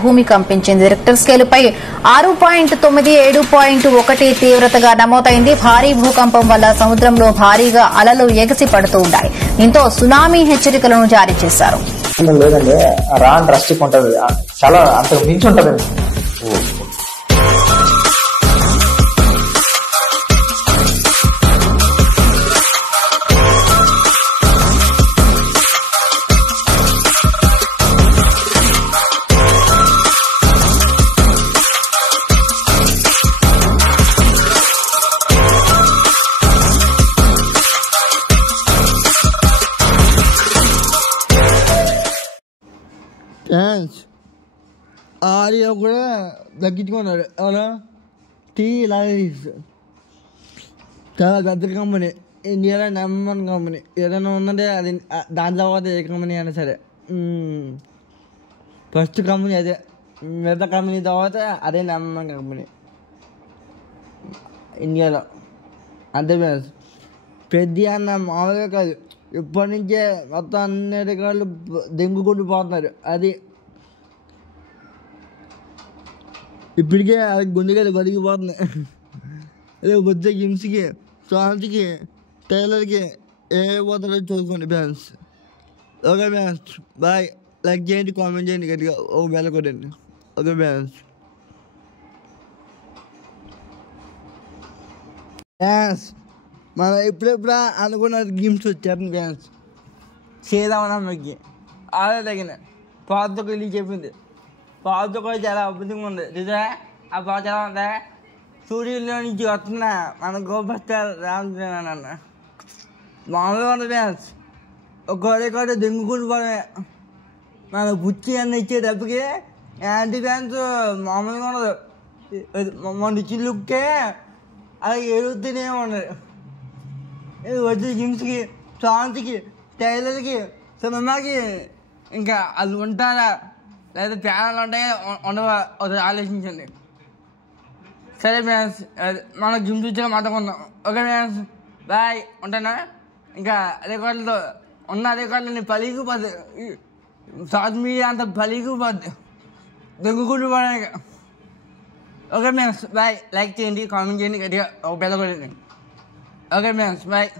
భూమి కంపించింది. రిక్టర్ స్కేలుపై 6.9 తీవ్రతగా నమోదైంది. భారీ భూకంపం వల్ల సముద్రంలో భారీగా అలలు ఎగసి పడుతూ ఉన్నాయి. దీంతో సునామీ హెచ్చరికలను జారీ చేశారు. లేదండి, రాన్ రస్టిక్ ఉంటుంది, చాలా అంతకు మించి ఉంటుంది. ఆడియో కూడా తగ్గించుకున్నాడు. అవునా, టీ లైఫ్ చాలా పెద్ద కంపెనీ, ఇండియాలో నెంబర్ 1 కంపెనీ. ఏదైనా ఉన్నదే అది, దాని తర్వాత ఏ కంపెనీ అయినా సరే ఫస్ట్ కంపెనీ అదే. మిగతా కంపెనీ తర్వాత అదే నెంబర్ 1 కంపెనీ ఇండియాలో. అంతే ఫ్రెండ్స్, పెద్ద అన్న మామూలుగా కాదు, ఇప్పటి నుంచే మొత్తం అన్ని రికార్డులు దెంగుకుంటూ పోతున్నారు. అది ఇప్పటికే అది గుండెకాయలు బలిగిపోతున్నాయి. అదే వచ్చే గిమ్స్కి, సాంగ్స్కి, టైలర్కి ఏ పోతారో చూసుకోండి fans. Okay fans, bye. Like చేయండి, కామెంట్ చేయండి, గట్టిగా ఓ బెల్ కొట్టండి. Okay fans. ఫ్యాన్స్, మనం ఎప్పుడెప్పుడా అనుకున్న గేమ్స్ వచ్చారు ఫ్యాన్స్. చేద్దామన్నమ్మకి ఆడే తగిన పాతకు వెళ్ళి చెప్పింది. పాతకు చాలా అద్భుతంగా ఉంది. చూసా ఆ పాత ఎలా ఉందా? సూర్యుల్లో నుంచి వస్తున్నా మన గోపర్ స్టార్ రామచంద్రన్ అన్న మామూలుగా ఉంది ఫ్యాన్స్. ఒక్కొక్కటి దెంగుకుంటూ పోవడమే. మన బుచ్చి అన్న ఇచ్చే డబ్బుకి యాంటీ ఫ్యాన్స్ మామూలుగా ఉండదు. మన చిల్లుకే అలా ఎరుగుతూనే ఉండదు. వచ్చే జిమ్స్కి, సాంగ్స్కి, టైలర్కి, సినిమాకి ఇంకా అది ఉంటారా లేదా ప్యానల్ ఉంటాయో ఉండవా ఆలోచించండి. సరే ఫ్రెండ్స్, మన జిమ్ చూసాక మాట్లాడుకుందాం. ఓకే ఫ్రెండ్స్, బాయ్, ఉంటానా. ఇంకా రికార్డులతో ఉన్న రికార్డులని పలిగిపోద్ది, సోషల్ మీడియా అంతా పలిగిపోద్ది దొంగకుంటూ పోవడానికి. Okay friends, bye. లైక్ చేయండి, కామెంట్ చేయండి, గట్టిగా ఒక బెల్ కొట్టండి. Okay friends, bye.